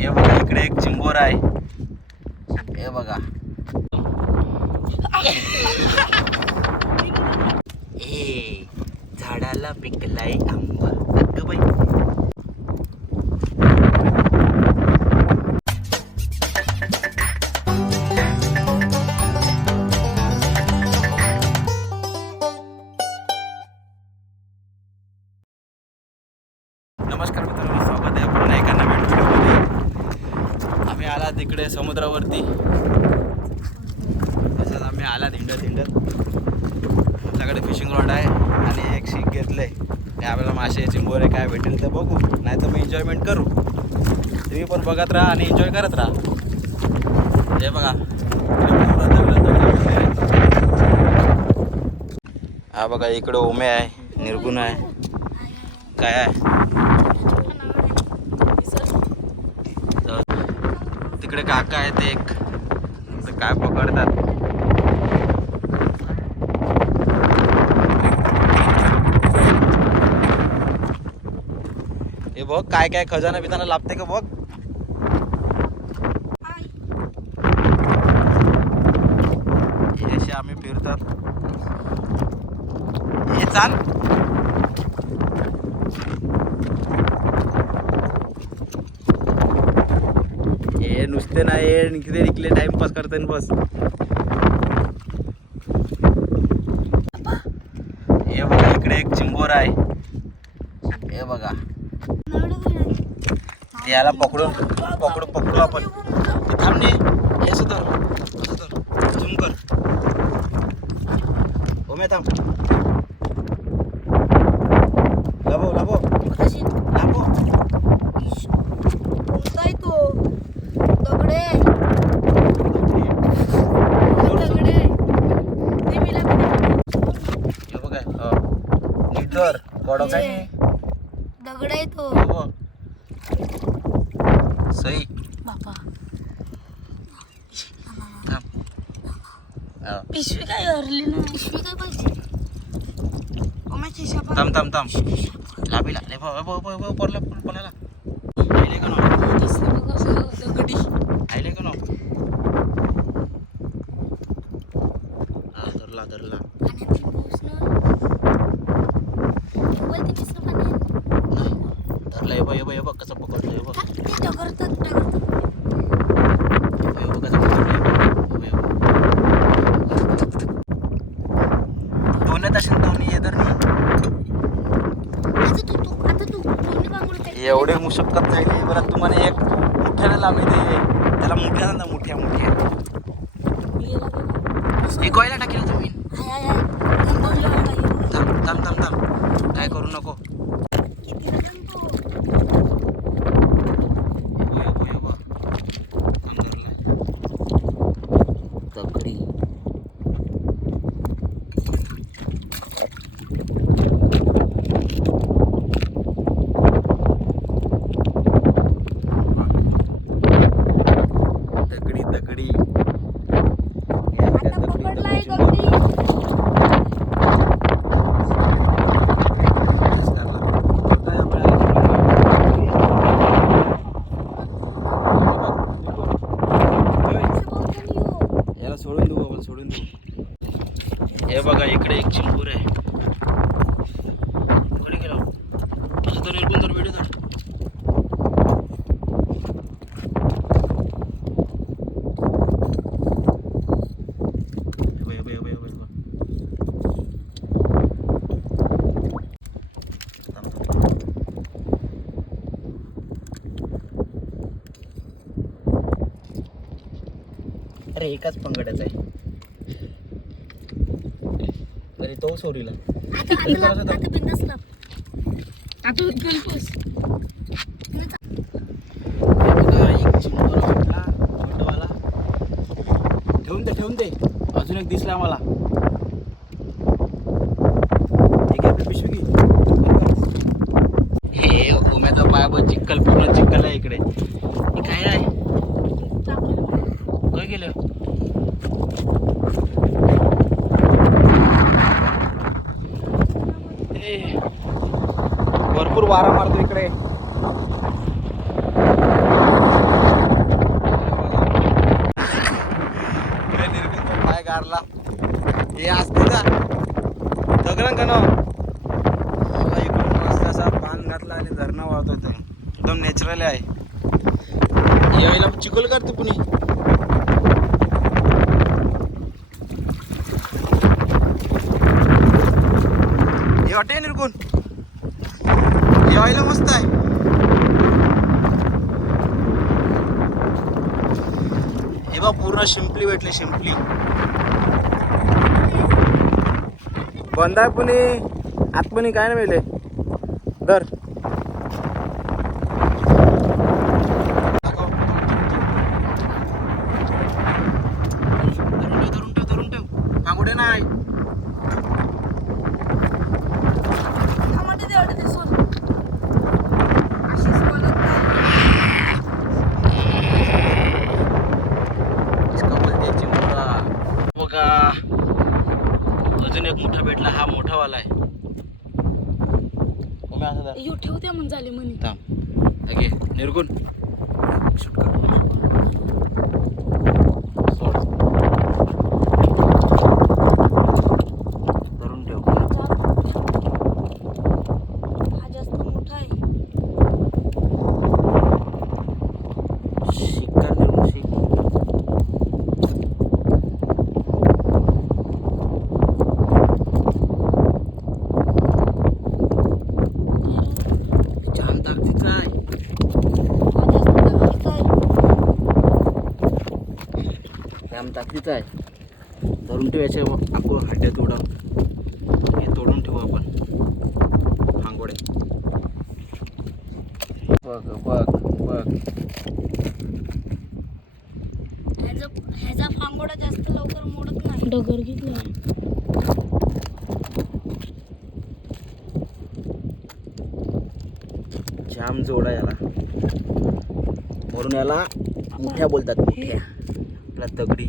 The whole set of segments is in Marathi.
हे बघा इकडे एक चिंबोर आहे. हे बघा. ए झाडाला पिकलाय आंबा. बाई आला आपल्याकडे फिशिंग रॉड आहे आणि एक शीक घेतलं आहे ते आपल्याला मासे चिंबोरे काय भेटेल तर बघू. नाही तर मी एन्जॉयमेंट करू. तुम्ही पण बघत राहा आणि एन्जॉय करत राहा. हे बघा. हा बघा इकडं ओमे आहे निर्गुण आहे. काय आहे? तर तिकडे काका आहेत एक. तर काय पकडतात हे बघ काय काय खजाना बिजाना लाभते का बघ. हे असे आम्ही फिरतात. हे चाल. हे नुसते नाही हे निघले निघले टाइमपास करते बस. हे बघा इकडे एक चिंबोर आहे हे बघा ते याला पकडून पकडू पकडू आपण. थांबणे. हे सुद्धा सुधर. झूम कर. हो थांब. लागले पडला पडला हे कोयला टाकेल तुम्ही. थांब थांब थांब थांब. काय करू नको किती वजन तो येबो, येबो, येबो. थांब धरलाय. दगडी दगडी दगडी हे आपल्या आता दगडी पकडलाय दगडीची गगडी मस्त करला. काय आपल्याला? याला सोडून देऊ आपण सोडून देऊ हे बघा इकडे एक चिंबूर आहे कुठे गेला तुझं तर निरकून तर व्हिडिओ तर हे बघ, हे बघ, हे बघ, हे बघ, हे बघ. थांब, थांब, थांब. अरे एकाच पंगडाचा आहे. अरे तो सोरीला. ठेवून दे ठेवून दे. अजून एक दिसला मला. भरपूर वारा मारतो इकडे. पाय हे असते का दगडं का इकडून मस्त पान घातला आणि वाहतो एकदम नॅचरल आहे. यावेळेला चिखल करते पुणे. हे बघ पूर्ण शिंपली भेटली शिंपली. बंदाय पुणे. आतपणी काय नाही मिळले यो ठेवत्या म्हणून झाले म्हणे. थांब. घे आणि टाकलीचं आहे. धरून ठेवायचे आपण हड्ड्या तोडा हे तोडून ठेवू आपण. हांगोडे. बघ बघ बघ. ह्याचा फांगोडा जास्त लवकर मोडत डगर घेतला जाम जोडा याला. म्हणून याला मोठ्या बोलतात मोठ्या. आपला दगडी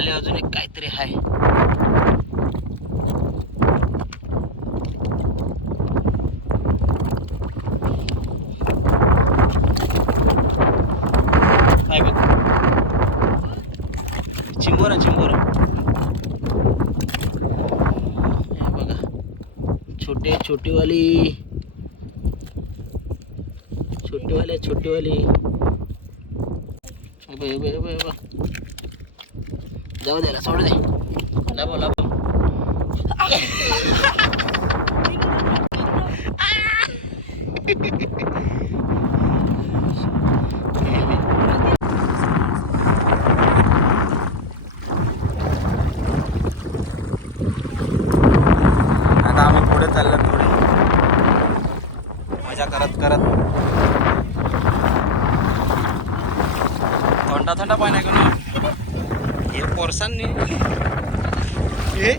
खाली अजून एक काहीतरी आहे काय बघ चिंबोरा चिंबोरा बघा छोटे छोटीवाली छोटीवाली छोटीवाली बघ बघ बघ जाऊ द्याला सोड दे. लाभो लाभो आता आम्ही पुढे चाललो थोडे मजा करत करत थंडा थंडा पाणी आहे का ना हे पोरसांनी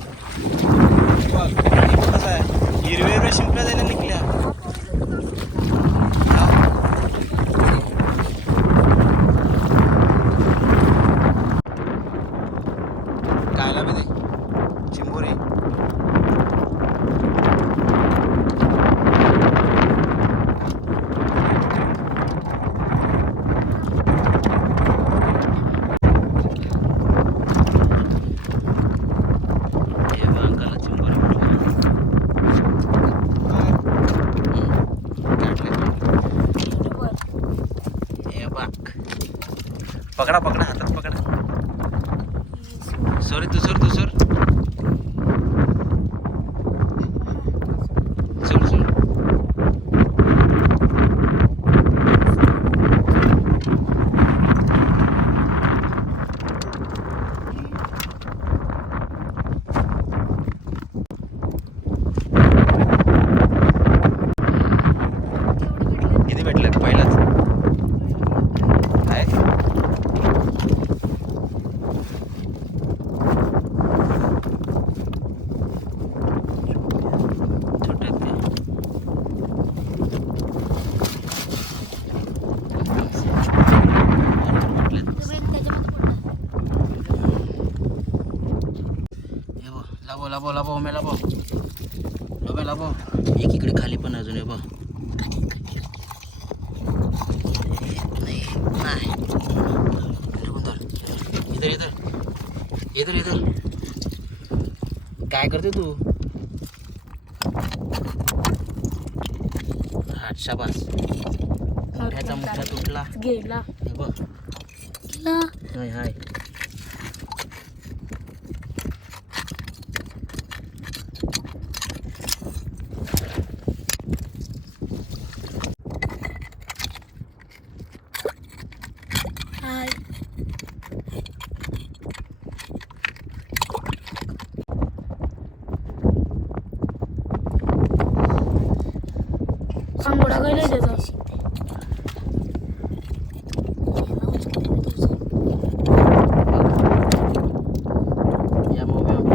हे बघ, हे कसं आहे हिरवे हिरवे शिंपल्या त्याने निघल्या हा. कायला बी ते चिंबोरी हे बघ अंकलला चिंबोरी हे बघ पकडा पकडा हातात पकडा सॉरी तू सर तू सर सोड सोड किती भेटले पहिलाच आहे छोटे आहेत ते भेटलेत. हे बघ, लाभो लाभो लाभो ओमे लाभो ओमे लाभो एक इकडे खाली पण अजून हे बघ नाही नाही निघून धर. इधर इधर इधर इधर काय करते तू? हा शाबास. मोठ्याचा मोठा तुटला गेला. हे बघ. हाय हाय सांगोडा गेले त्याचा या मोबाईल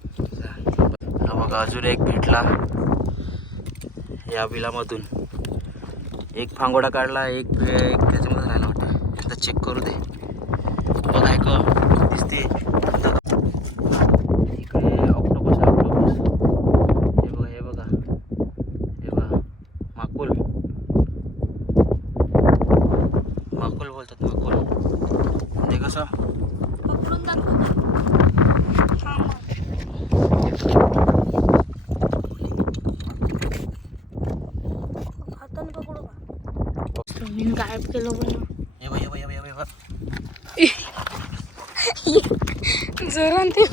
हा बघा अजून एक भेटला या बिलामधून. एक फांगोडा काढला एक एक त्याच्यामध्ये राहिला वाटतं. एकदा चेक करू दे. बघ ऐक दिसते. इकडे ऑक्टोपस आहे ऑक्टोपस हे बघा हे बघा. हे बघा. माकुल. माकुल बोलतात माकुल. ते म्हणजे कसं पकडून दाखव हा मग. हाताने पकडू का गायब केलं बघ जरा ते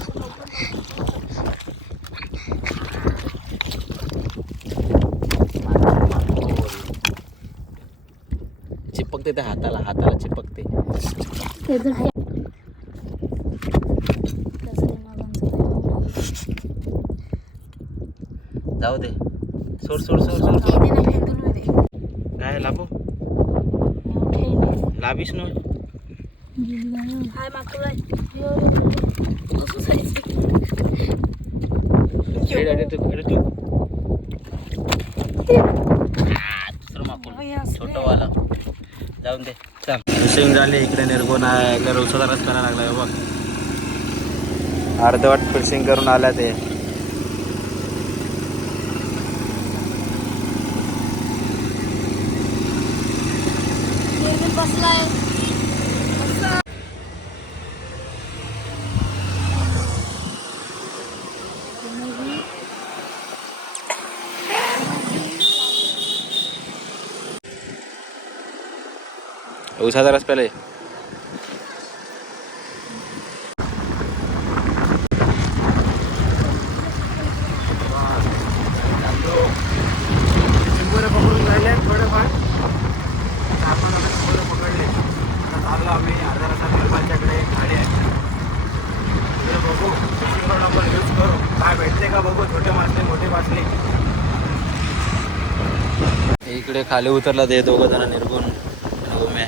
चिपकते त्या हाताला हाताला चिपकते. जाऊ दे. सोड सोड सोड सोड काय लाभो इकडे तू. हा, दुसरं माकूल. हे असं छोटं वाला जाऊन दे फिशिंग झाली इकडे निर्गुण आहे. इकडे रोजचा करायला लागला बघ. अर्धवट फिशिंग करून आल्या ते निर्गुण बसलाय. उसाचा रस प्याले पकडून राहिले थोडेफार आपण आता चिंबोरे पकडले आलो आम्ही. अर्धा रस्ता निर्माणच्याकडे गाडी आहे. तर बघू fishing rod आपण यूज करू. काय भेटते का बघू छोटे मासले मोठे मासले इकडे खाली उतरला ते दोघं जण निर्गुण उमे.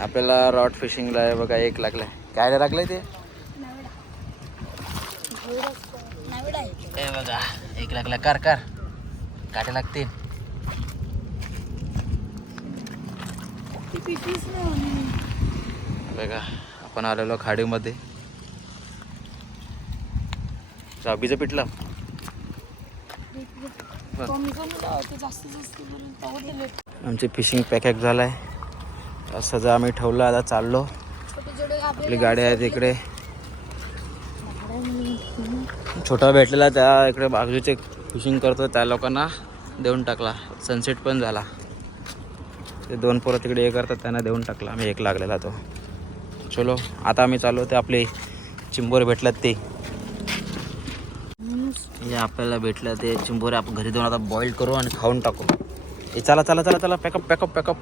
आपल्याला रॉड फिशिंगला आहे बघा एक लागलाय. काय लागलंय ते? नाविड. आहे हे बघा एक लागला कार कार. काटे लागतील. ती. बघा आपण आलेलो खाडीमध्ये. चाबीचं पिटलं आमची फिशिंग पॅकॅक झालाय. असं जर आम्ही ठेवलं आता चाललो. आपली गाडी आहे तिकडे. छोटा भेटलेला त्या इकडे बाजूचे फिशिंग करतो त्या लोकांना देऊन टाकला. सनसेट पण झाला. ते दोन पोरं तिकडे हे करतात त्यांना देऊन टाकला. आम्ही एक लागलेला तो. चलो आता आम्ही चाललो ते आपले चिंबोरे भेटलात ते. आपल्याला भेटलं ते चिंबोरे. आपण घरी जाऊन आता बॉईल करू आणि खाऊन टाकू. हे चला चला चला चला पॅकअप पॅकअप पॅकअप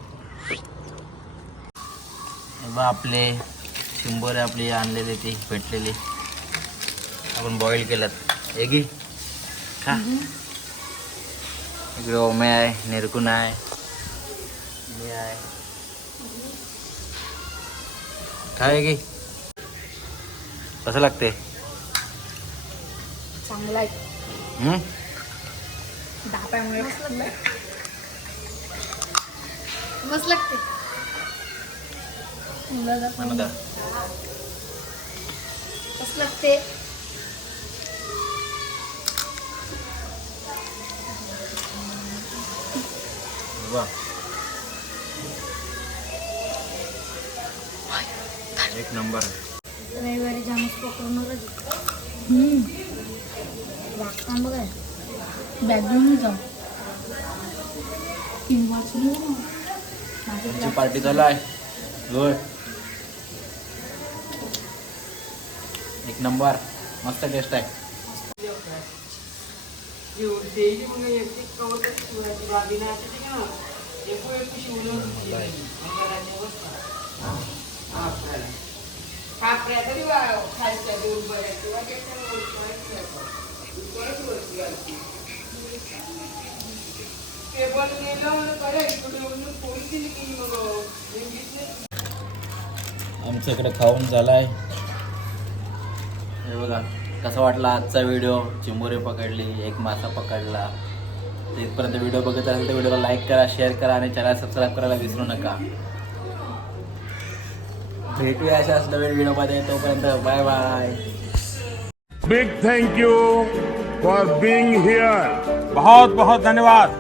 बघ आपले चिंबोरे आपले आणलेले ते भेटलेले. आपण बॉईल केल्यात हे खा. इकडे ओमे आहे निरकुन आहे. मी आहे. काय कसं लागते चांगला आहे. मस्त लागते मस्त लागते. एक नंबर रविवारी जामच पकडूनच लागता बघा. बॅग घेऊन जाऊ तीन वाजून पार्टी चालू आहे एक नंबर. मस्त टेस्ट आहे. आमच्याकडे खाऊन झालाय. हे बघा कसा वाटला आजचा व्हिडिओ चिंबोरे पकडली एक मासा पकडला. इथपर्यंत व्हिडिओ बघत असेल तर व्हिडिओला लाईक करा शेअर करा आणि चॅनल सबस्क्राईब करायला विसरू नका. भेटूया अशाच नवीन व्हिडिओमध्ये तोपर्यंत bye bye Big thank you for being here. बहुत बहुत धन्यवाद.